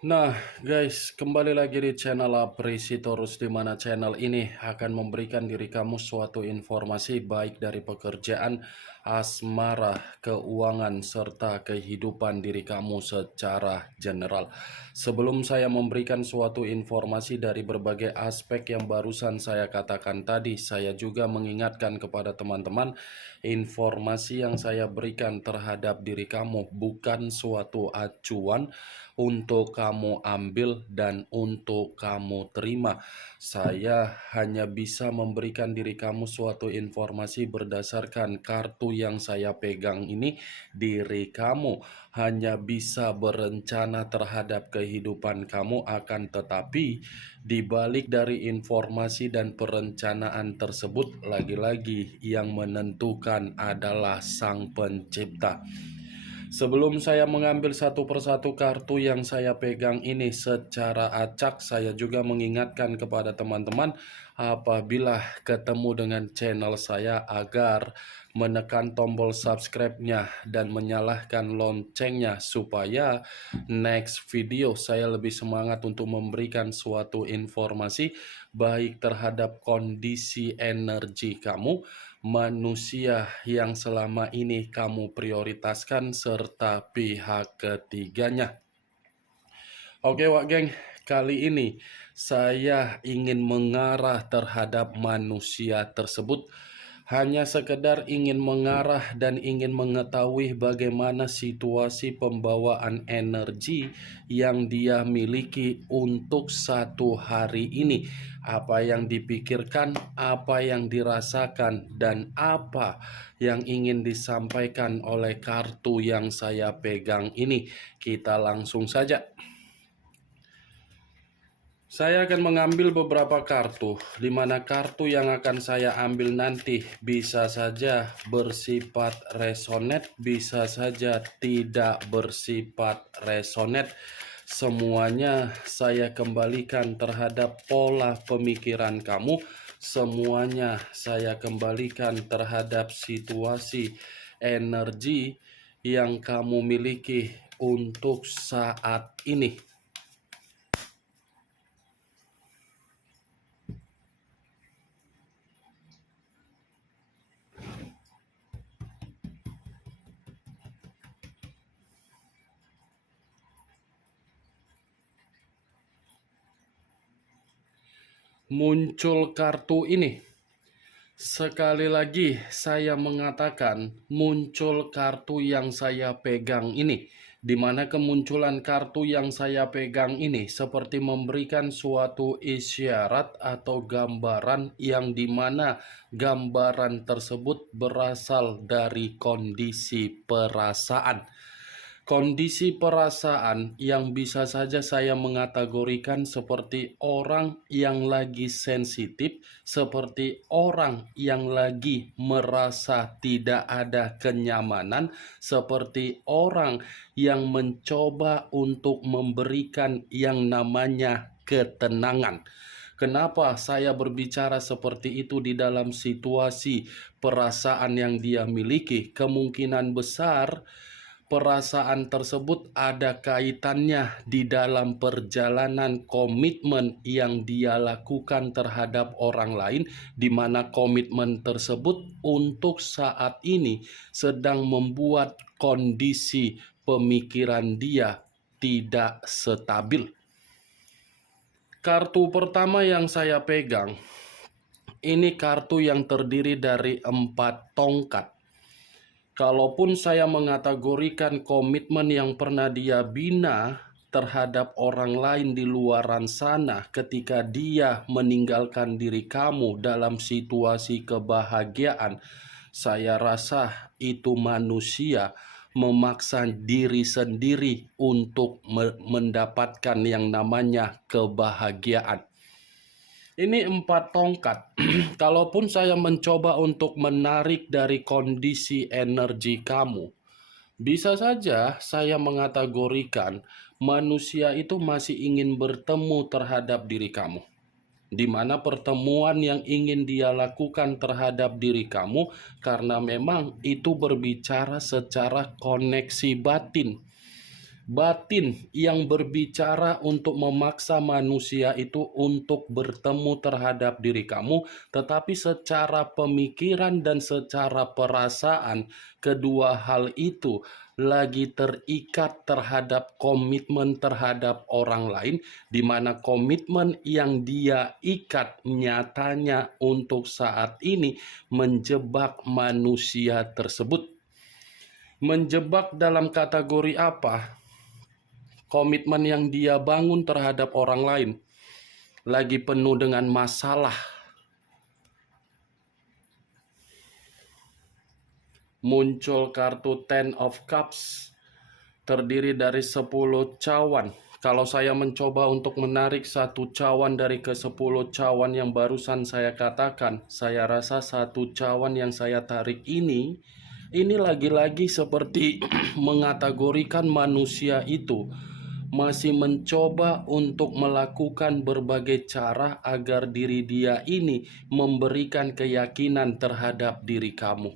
Nah guys, kembali lagi di channel Apresitorus, di mana channel ini akan memberikan diri kamu suatu informasi baik dari pekerjaan, asmara, keuangan, serta kehidupan diri kamu secara general. Sebelum saya memberikan suatu informasi dari berbagai aspek yang barusan saya katakan tadi, saya juga mengingatkan kepada teman-teman, informasi yang saya berikan terhadap diri kamu bukan suatu acuan untuk kamu ambil dan untuk kamu terima. Saya hanya bisa memberikan diri kamu suatu informasi berdasarkan kartu yang saya pegang ini. Diri kamu hanya bisa berencana terhadap kehidupan kamu, akan tetapi dibalik dari informasi dan perencanaan tersebut, lagi-lagi yang menentukan adalah Sang Pencipta. Sebelum saya mengambil satu persatu kartu yang saya pegang ini secara acak, saya juga mengingatkan kepada teman-teman apabila ketemu dengan channel saya agar menekan tombol subscribe-nya dan menyalakan loncengnya supaya next video saya lebih semangat untuk memberikan suatu informasi baik terhadap kondisi energi kamu, manusia yang selama ini kamu prioritaskan, serta pihak ketiganya. Oke Wak Geng, kali ini saya ingin mengarah terhadap manusia tersebut. Hanya sekedar ingin mengarah dan ingin mengetahui bagaimana situasi pembawaan energi yang dia miliki untuk satu hari ini. Apa yang dipikirkan, apa yang dirasakan, dan apa yang ingin disampaikan oleh kartu yang saya pegang ini. Kita langsung saja. Saya akan mengambil beberapa kartu, di mana kartu yang akan saya ambil nanti bisa saja bersifat resonate, bisa saja tidak bersifat resonate. Semuanya saya kembalikan terhadap pola pemikiran kamu, semuanya saya kembalikan terhadap situasi energi yang kamu miliki untuk saat ini. Muncul kartu ini. Sekali lagi saya mengatakan muncul kartu yang saya pegang ini, di mana kemunculan kartu yang saya pegang ini seperti memberikan suatu isyarat atau gambaran yang dimana gambaran tersebut berasal dari kondisi perasaan. Kondisi perasaan yang bisa saja saya mengategorikan seperti orang yang lagi sensitif, seperti orang yang lagi merasa tidak ada kenyamanan, seperti orang yang mencoba untuk memberikan yang namanya ketenangan. Kenapa saya berbicara seperti itu di dalam situasi perasaan yang dia miliki? Kemungkinan besar perasaan tersebut ada kaitannya di dalam perjalanan komitmen yang dia lakukan terhadap orang lain, di mana komitmen tersebut untuk saat ini sedang membuat kondisi pemikiran dia tidak stabil. Kartu pertama yang saya pegang, ini kartu yang terdiri dari 4 tongkat. Kalaupun saya mengategorikan komitmen yang pernah dia bina terhadap orang lain di luaran sana ketika dia meninggalkan diri kamu dalam situasi kebahagiaan, saya rasa itu manusia memaksa diri sendiri untuk mendapatkan yang namanya kebahagiaan. Ini 4 tongkat. Kalaupun saya mencoba untuk menarik dari kondisi energi kamu, bisa saja saya mengategorikan manusia itu masih ingin bertemu terhadap diri kamu. di mana pertemuan yang ingin dia lakukan terhadap diri kamu, karena memang itu berbicara secara koneksi batin. Batin yang berbicara untuk memaksa manusia itu untuk bertemu terhadap diri kamu, tetapi secara pemikiran dan secara perasaan, kedua hal itu lagi terikat terhadap komitmen terhadap orang lain, di mana komitmen yang dia ikat nyatanya untuk saat ini menjebak manusia tersebut. Menjebak dalam kategori apa? Komitmen yang dia bangun terhadap orang lain lagi penuh dengan masalah. Muncul kartu Ten of Cups, terdiri dari 10 cawan. Kalau saya mencoba untuk menarik satu cawan dari ke-10 cawan yang barusan saya katakan, saya rasa satu cawan yang saya tarik ini lagi-lagi seperti mengategorikan manusia itu masih mencoba untuk melakukan berbagai cara agar diri dia ini memberikan keyakinan terhadap diri kamu.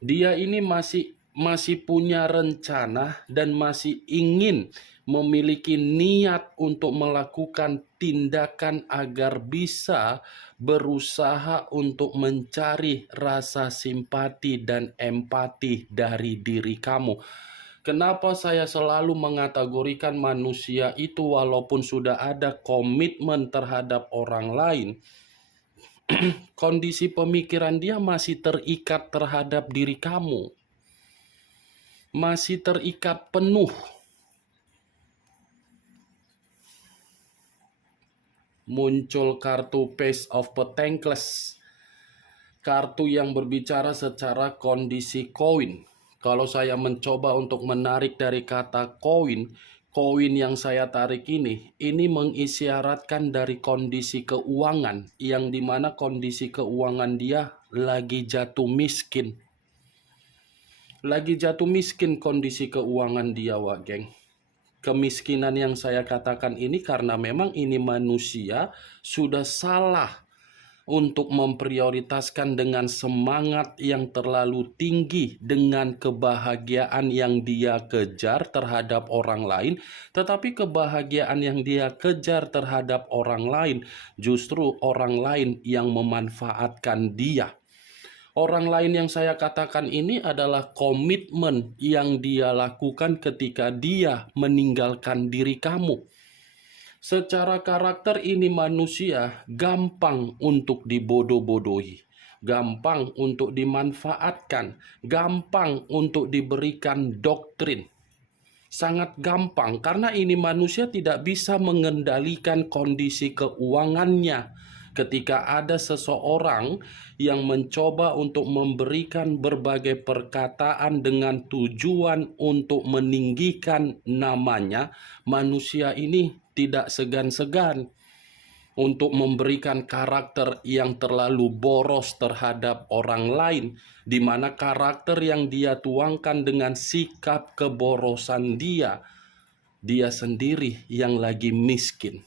Dia ini masih punya rencana dan masih ingin memiliki niat untuk melakukan tindakan agar bisa berusaha untuk mencari rasa simpati dan empati dari diri kamu. Kenapa saya selalu mengategorikan manusia itu walaupun sudah ada komitmen terhadap orang lain, kondisi pemikiran dia masih terikat terhadap diri kamu. Masih terikat penuh. Muncul kartu Page of Pentacles. Kartu yang berbicara secara kondisi koin. Kalau saya mencoba untuk menarik dari kata koin yang saya tarik ini mengisyaratkan dari kondisi keuangan, yang dimana kondisi keuangan dia lagi jatuh miskin. Lagi jatuh miskin kondisi keuangan dia, wak geng. Kemiskinan yang saya katakan ini karena memang ini manusia sudah salah untuk memprioritaskan dengan semangat yang terlalu tinggi dengan kebahagiaan yang dia kejar terhadap orang lain, tetapi kebahagiaan yang dia kejar terhadap orang lain justru orang lain yang memanfaatkan dia. Orang lain yang saya katakan ini adalah komitmen yang dia lakukan ketika dia meninggalkan diri kamu. Secara karakter ini manusia gampang untuk dibodoh-bodohi, gampang untuk dimanfaatkan, gampang untuk diberikan doktrin. Sangat gampang karena ini manusia tidak bisa mengendalikan kondisi keuangannya. Ketika ada seseorang yang mencoba untuk memberikan berbagai perkataan dengan tujuan untuk meninggikan namanya, manusia ini tidak segan-segan untuk memberikan karakter yang terlalu boros terhadap orang lain, di mana karakter yang dia tuangkan dengan sikap keborosan dia sendiri yang lagi miskin.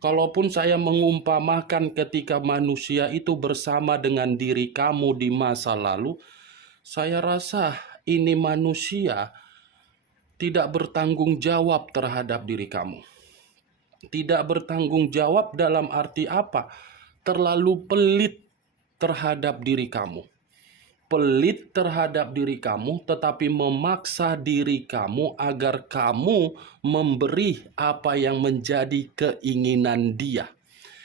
Kalaupun saya mengumpamakan ketika manusia itu bersama dengan diri kamu di masa lalu, saya rasa ini manusia tidak bertanggung jawab terhadap diri kamu. Tidak bertanggung jawab dalam arti apa? Terlalu pelit terhadap diri kamu. Pelit terhadap diri kamu, tetapi memaksa diri kamu agar kamu memberi apa yang menjadi keinginan dia.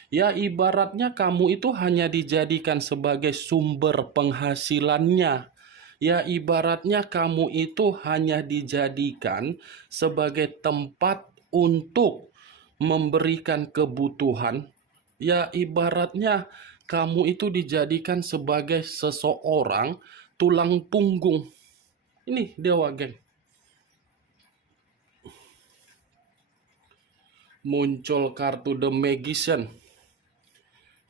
Ya, ibaratnya kamu itu hanya dijadikan sebagai sumber penghasilannya. Ya, ibaratnya kamu itu hanya dijadikan sebagai tempat untuk memberikan kebutuhan. Ya, ibaratnya kamu itu dijadikan sebagai seseorang tulang punggung. Ini Dewa geng. Muncul kartu The Magician.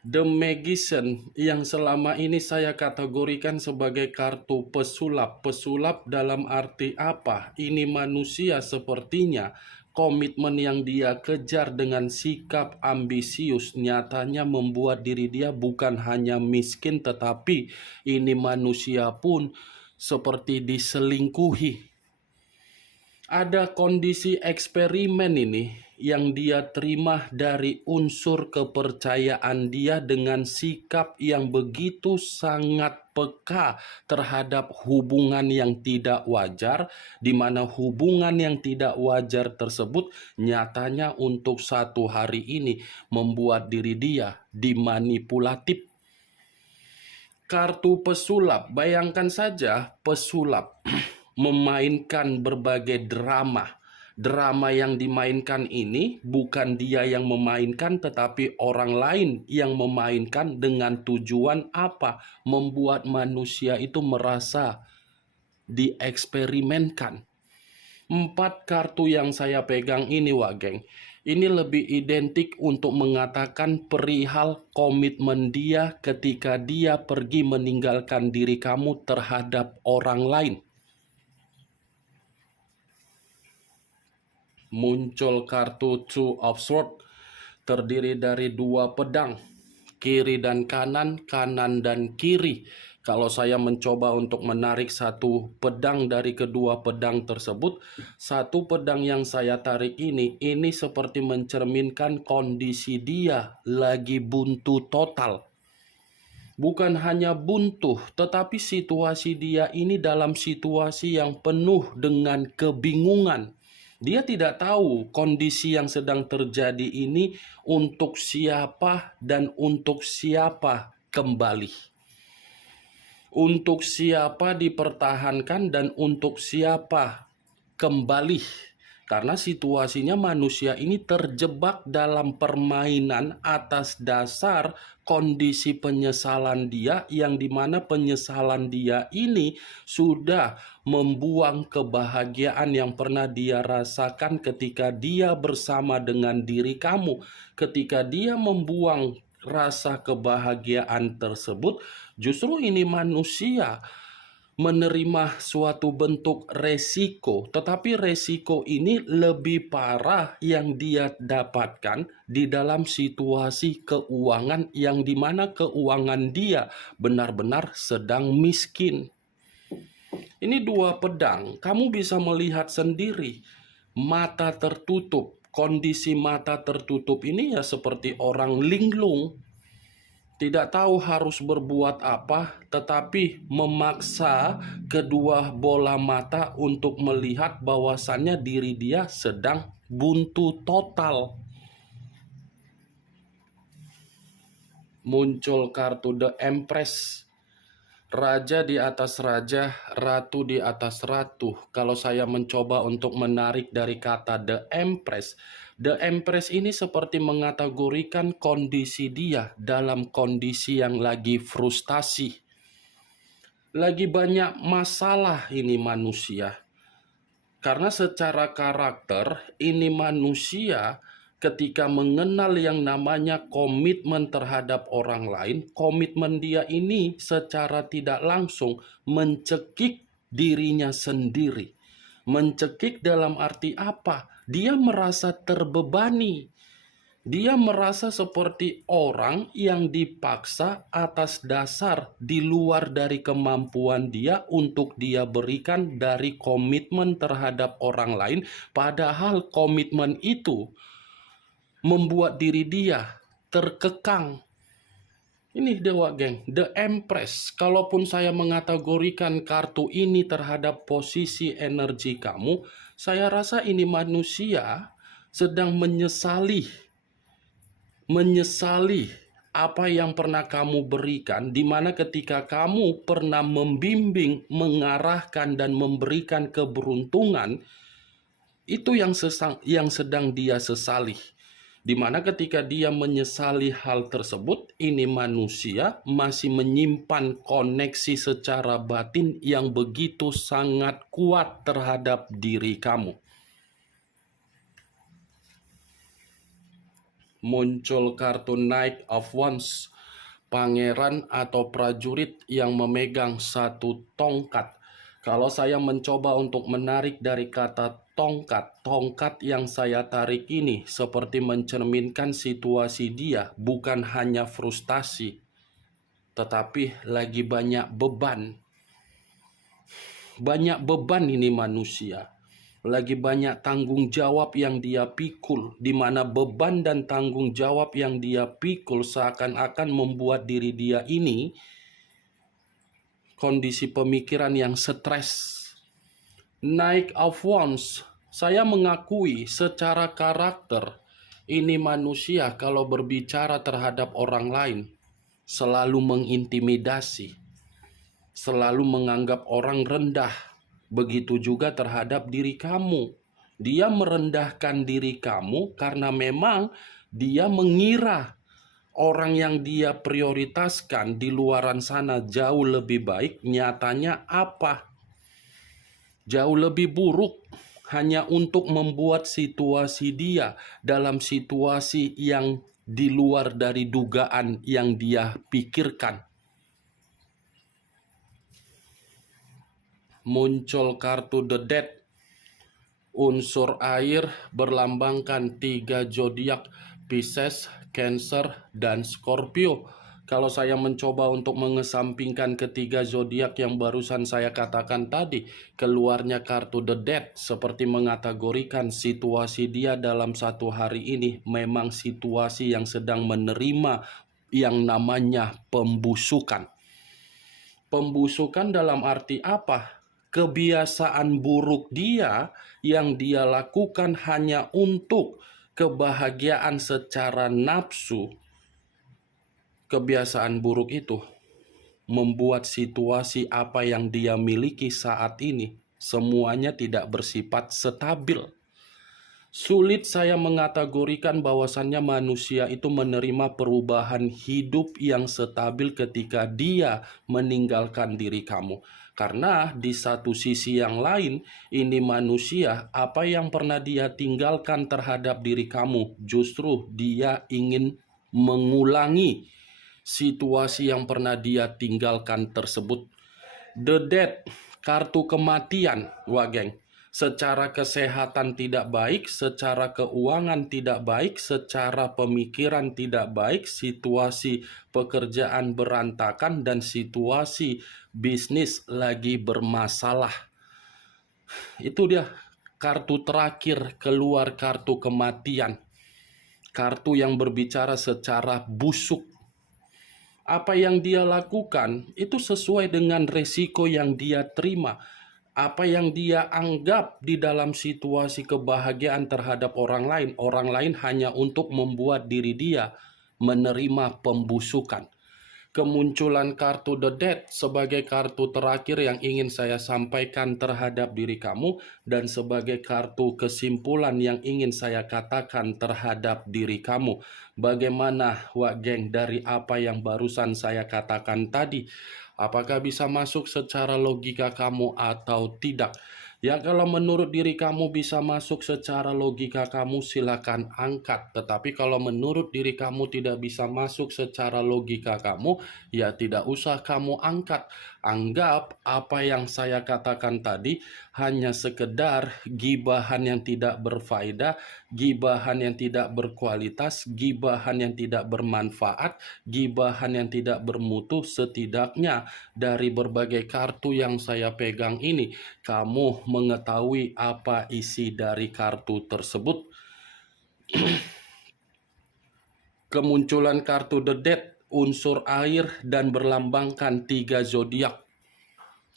The Magician yang selama ini saya kategorikan sebagai kartu pesulap. Pesulap dalam arti apa? Ini manusia sepertinya komitmen yang dia kejar dengan sikap ambisius nyatanya membuat diri dia bukan hanya miskin, tetapi ini manusia pun seperti diselingkuhi. Ada kondisi eksperimen ini yang dia terima dari unsur kepercayaan dia dengan sikap yang begitu sangat peka terhadap hubungan yang tidak wajar, di mana hubungan yang tidak wajar tersebut nyatanya untuk satu hari ini membuat diri dia dimanipulatif. Kartu pesulap, bayangkan saja pesulap memainkan berbagai drama. Drama yang dimainkan ini bukan dia yang memainkan, tetapi orang lain yang memainkan dengan tujuan apa? Membuat manusia itu merasa dieksperimenkan. 4 kartu yang saya pegang ini, Wak Geng, ini lebih identik untuk mengatakan perihal komitmen dia ketika dia pergi meninggalkan diri kamu terhadap orang lain. Muncul kartu Two of Swords, terdiri dari 2 pedang, kiri dan kanan, kanan dan kiri. Kalau saya mencoba untuk menarik satu pedang dari kedua pedang tersebut, satu pedang yang saya tarik ini seperti mencerminkan kondisi dia lagi buntu total. Bukan hanya buntu, tetapi situasi dia ini dalam situasi yang penuh dengan kebingungan. Dia tidak tahu kondisi yang sedang terjadi ini untuk siapa dan untuk siapa kembali. Untuk siapa dipertahankan dan untuk siapa kembali. Karena situasinya manusia ini terjebak dalam permainan atas dasar kondisi penyesalan dia, yang dimana penyesalan dia ini sudah membuang kebahagiaan yang pernah dia rasakan ketika dia bersama dengan diri kamu. Ketika dia membuang rasa kebahagiaan tersebut, justru ini manusia menerima suatu bentuk resiko, tetapi resiko ini lebih parah yang dia dapatkan di dalam situasi keuangan yang dimana keuangan dia benar-benar sedang miskin. Ini 2 pedang, kamu bisa melihat sendiri, mata tertutup. Kondisi mata tertutup ini ya seperti orang linglung, tidak tahu harus berbuat apa, tetapi memaksa kedua bola mata untuk melihat bahwasannya diri dia sedang buntu total. Muncul kartu The Empress, raja di atas raja, ratu di atas ratu. Kalau saya mencoba untuk menarik dari kata The Empress ini seperti mengategorikan kondisi dia dalam kondisi yang lagi frustasi. Lagi banyak masalah ini manusia. Karena secara karakter ini manusia ketika mengenal yang namanya komitmen terhadap orang lain, komitmen dia ini secara tidak langsung mencekik dirinya sendiri. Mencekik dalam arti apa? Dia merasa terbebani. Dia merasa seperti orang yang dipaksa atas dasar di luar dari kemampuan dia untuk dia berikan dari komitmen terhadap orang lain. Padahal komitmen itu membuat diri dia terkekang. Ini Dewa Geng, The Empress. Kalaupun saya mengategorikan kartu ini terhadap posisi energi kamu, saya rasa ini manusia sedang menyesali apa yang pernah kamu berikan, di mana ketika kamu pernah membimbing, mengarahkan, dan memberikan keberuntungan, itu yang sedang dia sesali. Di mana ketika dia menyesali hal tersebut, ini manusia masih menyimpan koneksi secara batin yang begitu sangat kuat terhadap diri kamu. Muncul kartu Knight of Wands, pangeran atau prajurit yang memegang satu tongkat. Kalau saya mencoba untuk menarik dari kata tongkat, tongkat yang saya tarik ini seperti mencerminkan situasi dia, bukan hanya frustasi, tetapi lagi banyak beban. Banyak beban ini manusia. Lagi banyak tanggung jawab yang dia pikul, di mana beban dan tanggung jawab yang dia pikul seakan-akan membuat diri dia ini kondisi pemikiran yang stres. Naik of Wands, saya mengakui secara karakter ini manusia kalau berbicara terhadap orang lain selalu mengintimidasi, selalu menganggap orang rendah. Begitu juga terhadap diri kamu. Dia merendahkan diri kamu karena memang dia mengira orang yang dia prioritaskan di luaran sana jauh lebih baik. Nyatanya apa? Jauh lebih buruk, hanya untuk membuat situasi dia dalam situasi yang di luar dari dugaan yang dia pikirkan. Muncul kartu The Death, unsur air berlambangkan 3 zodiak, Pisces, Cancer, dan Scorpio. Kalau saya mencoba untuk mengesampingkan ketiga zodiak yang barusan saya katakan tadi, keluarnya kartu The Death seperti mengategorikan situasi dia dalam satu hari ini memang situasi yang sedang menerima yang namanya pembusukan. Pembusukan dalam arti apa? Kebiasaan buruk dia yang dia lakukan hanya untuk kebahagiaan secara nafsu. Kebiasaan buruk itu membuat situasi apa yang dia miliki saat ini semuanya tidak bersifat stabil. Sulit saya mengategorikan bahwasannya manusia itu menerima perubahan hidup yang stabil ketika dia meninggalkan diri kamu. Karena di satu sisi yang lain, ini manusia, apa yang pernah dia tinggalkan terhadap diri kamu, justru dia ingin mengulangi situasi yang pernah dia tinggalkan tersebut. The Death, kartu kematian, wah geng. Secara kesehatan tidak baik, secara keuangan tidak baik, secara pemikiran tidak baik, situasi pekerjaan berantakan, dan situasi bisnis lagi bermasalah. Itu dia kartu terakhir keluar, kartu kematian. Kartu yang berbicara secara busuk. Apa yang dia lakukan itu sesuai dengan resiko yang dia terima. Apa yang dia anggap di dalam situasi kebahagiaan terhadap orang lain hanya untuk membuat diri dia menerima pembusukan. Kemunculan kartu The Death sebagai kartu terakhir yang ingin saya sampaikan terhadap diri kamu dan sebagai kartu kesimpulan yang ingin saya katakan terhadap diri kamu. Bagaimana Wak Geng dari apa yang barusan saya katakan tadi? Apakah bisa masuk secara logika kamu atau tidak? Ya, kalau menurut diri kamu bisa masuk secara logika kamu, silakan angkat. Tetapi kalau menurut diri kamu tidak bisa masuk secara logika kamu, ya tidak usah kamu angkat. Anggap apa yang saya katakan tadi hanya sekedar gibahan yang tidak berfaedah, gibahan yang tidak berkualitas, gibahan yang tidak bermanfaat, gibahan yang tidak bermutu. Setidaknya dari berbagai kartu yang saya pegang ini, kamu mengetahui apa isi dari kartu tersebut. Kemunculan kartu The Death, unsur air dan berlambangkan 3 zodiak,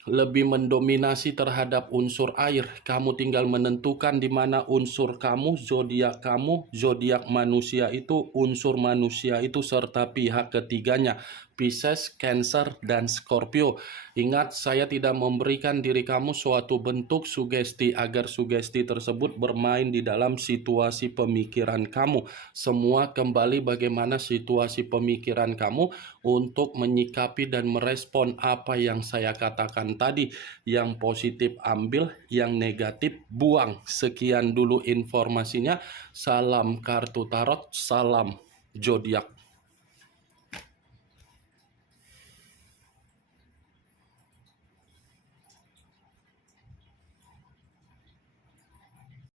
lebih mendominasi terhadap unsur air. Kamu tinggal menentukan di mana unsur kamu, zodiak manusia itu, unsur manusia itu serta pihak ketiganya, Pisces, Cancer, dan Scorpio. Ingat, saya tidak memberikan diri kamu suatu bentuk sugesti agar sugesti tersebut bermain di dalam situasi pemikiran kamu. Semua kembali bagaimana situasi pemikiran kamu untuk menyikapi dan merespon apa yang saya katakan tadi. Yang positif ambil, yang negatif buang. Sekian dulu informasinya. Salam kartu tarot, salam zodiak.